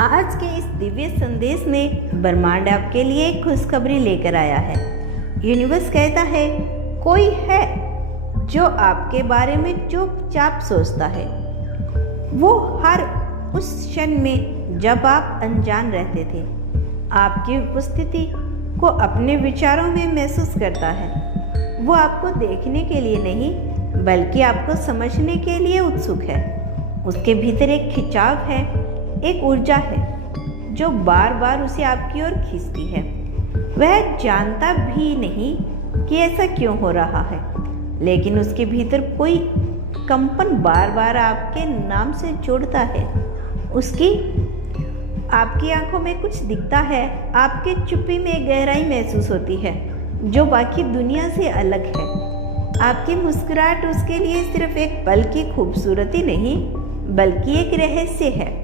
आज के इस दिव्य संदेश में ब्रह्मांड आपके लिए एक खुशखबरी लेकर आया है। यूनिवर्स कहता है, कोई है जो आपके बारे में चुपचाप सोचता है। वो हर उस क्षण में जब आप अनजान रहते थे, आपकी उपस्थिति को अपने विचारों में महसूस करता है। वो आपको देखने के लिए नहीं, बल्कि आपको समझने के लिए उत्सुक है। उसके भीतर एक खिंचाव है, एक ऊर्जा है जो बार बार उसे आपकी ओर खींचती है। वह जानता भी नहीं कि ऐसा क्यों हो रहा है, लेकिन उसके भीतर कोई कंपन बार बार आपके नाम से जोड़ता है। आपकी आंखों में कुछ दिखता है, आपके चुप्पी में गहराई महसूस होती है जो बाकी दुनिया से अलग है। आपकी मुस्कुराहट उसके लिए सिर्फ एक पल की खूबसूरती नहीं, बल्कि एक रहस्य है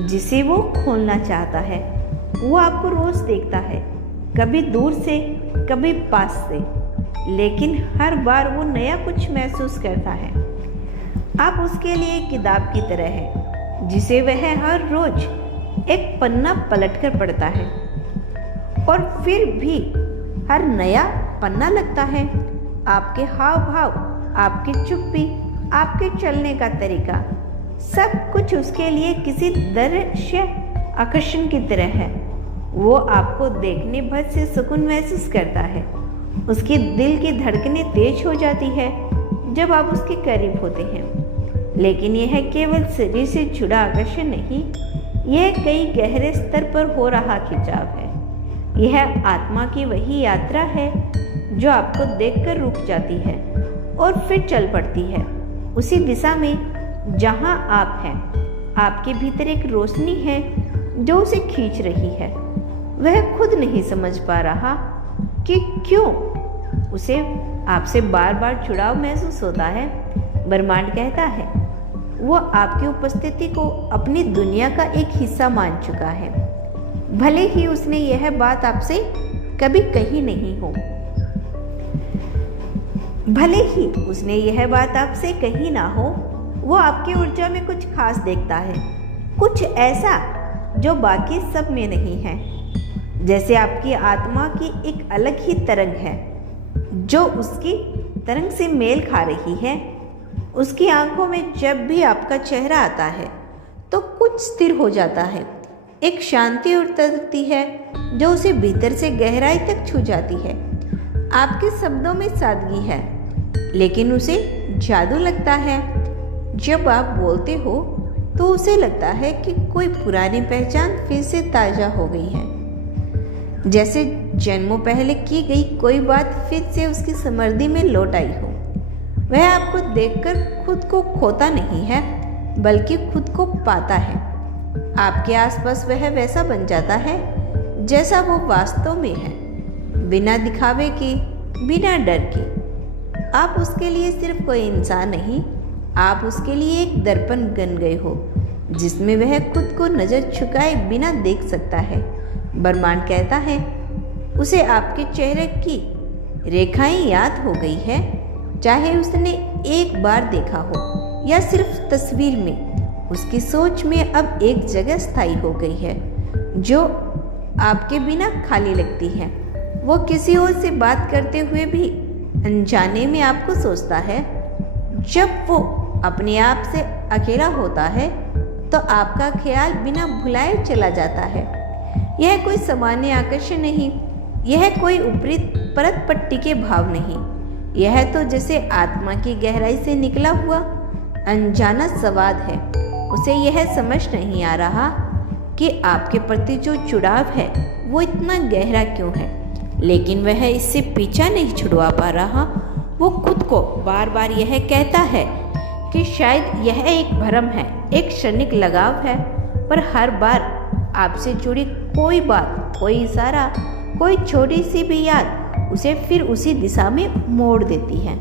जिसे वो खोलना चाहता है। वो आपको रोज देखता है, कभी दूर से कभी पास से, लेकिन हर बार वो नया कुछ महसूस करता है। आप उसके लिए एक किताब की तरह है जिसे वह हर रोज एक पन्ना पलटकर पढ़ता है, और फिर भी हर नया पन्ना लगता है। आपके हाव भाव, आपकी चुप्पी, आपके चलने का तरीका, सब कुछ उसके लिए किसी दृश्य आकर्षण की तरह है। वो आपको देखने भर से सुकून महसूस करता है। उसकी दिल की धड़कनें तेज हो जाती है जब आप उसके करीब होते हैं। लेकिन यह केवल शरीर से जुड़ा आकर्षण नहीं, यह कई गहरे स्तर पर हो रहा खिंचाव है। यह आत्मा की वही यात्रा है जो आपको देखकर रुक जाती है और फिर चल पड़ती है उसी दिशा में जहां आप हैं। आपके भीतर एक रोशनी है जो उसे खींच रही है। वह खुद नहीं समझ पा रहा कि क्यों उसे आपसे बार बार जुड़ाव महसूस होता है। ब्रह्मांड कहता है, वो आपकी उपस्थिति को अपनी दुनिया का एक हिस्सा मान चुका है, भले ही उसने यह बात आपसे कभी कही नहीं हो। भले ही उसने यह बात आपसे कही ना हो, वो आपकी ऊर्जा में कुछ खास देखता है, कुछ ऐसा जो बाकी सब में नहीं है। जैसे आपकी आत्मा की एक अलग ही तरंग है जो उसकी तरंग से मेल खा रही है। उसकी आंखों में जब भी आपका चेहरा आता है तो कुछ स्थिर हो जाता है। एक शांति उतरती है जो उसे भीतर से गहराई तक छू जाती है। आपके शब्दों में सादगी है, लेकिन उसे जादू लगता है। जब आप बोलते हो तो उसे लगता है कि कोई पुरानी पहचान फिर से ताज़ा हो गई है, जैसे जन्मों पहले की गई कोई बात फिर से उसकी स्मृति में लौट आई हो। वह आपको देखकर खुद को खोता नहीं है, बल्कि खुद को पाता है। आपके आसपास वह वैसा बन जाता है जैसा वो वास्तव में है, बिना दिखावे के, बिना डर के। आप उसके लिए सिर्फ कोई इंसान नहीं, आप उसके लिए एक दर्पण बन गए हो जिसमें वह खुद को नजर झुकाए बिना देख सकता है। ब्रह्मांड कहता है, उसे आपके चेहरे की रेखाएं याद हो गई है, चाहे उसने एक बार देखा हो या सिर्फ तस्वीर में। उसकी सोच में अब एक जगह स्थायी हो गई है जो आपके बिना खाली लगती है। वो किसी और से बात करते हुए भी अनजाने में आपको सोचता है। जब वो अपने आप से अकेला होता है तो आपका ख्याल बिना भुलाए चला जाता है। यह कोई सामान्य आकर्षण नहीं, यह कोई ऊपरी परत पट्टी के भाव नहीं। यह तो जैसे आत्मा की गहराई से निकला हुआ अनजाना संवाद है। उसे यह समझ नहीं आ रहा कि आपके प्रति जो जुड़ाव है वो इतना गहरा क्यों है, लेकिन वह इससे पीछा नहीं छुड़वा पा रहा। वो खुद को बार बार यह कहता है कि शायद यह एक भ्रम है, एक क्षणिक लगाव है, पर हर बार आपसे जुड़ी कोई बात, कोई इशारा, कोई छोटी सी भी याद उसे फिर उसी दिशा में मोड़ देती है।